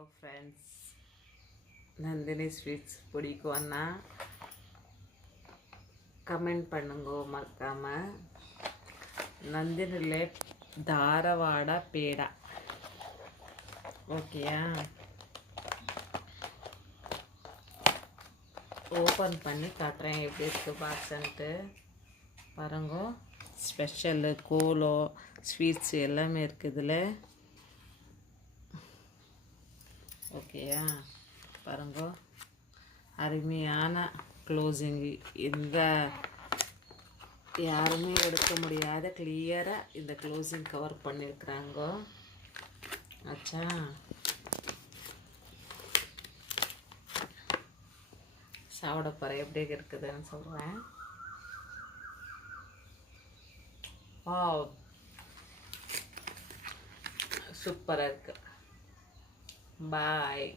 Hello friends, Nandini sweets பிடிக்கும்னா comment பண்ணுங்க மறக்காமல். நந்தினிலே தாரவாட பேடா ஓகேயா? ஓப்பன் பண்ணி காட்டுறேன் எப்படி இருக்குது பாக்ஸ்ன்ட்டு. பாருங்க, ஸ்பெஷலு கோலோ ஸ்வீட்ஸ் எல்லாமே இருக்குது இதில். ஓகேயா? பாருங்க, அருமையான க்ளோசிங். இந்த யாருமே எடுக்க முடியாத கிளியராக இந்த க்ளோசிங் கவர் பண்ணியிருக்கிறாங்க. ஆச்சா, சாப்பிட போகிறேன் எப்படி இருக்குதுன்னு சொல்கிறேன். சூப்பராக இருக்குது. பாய்.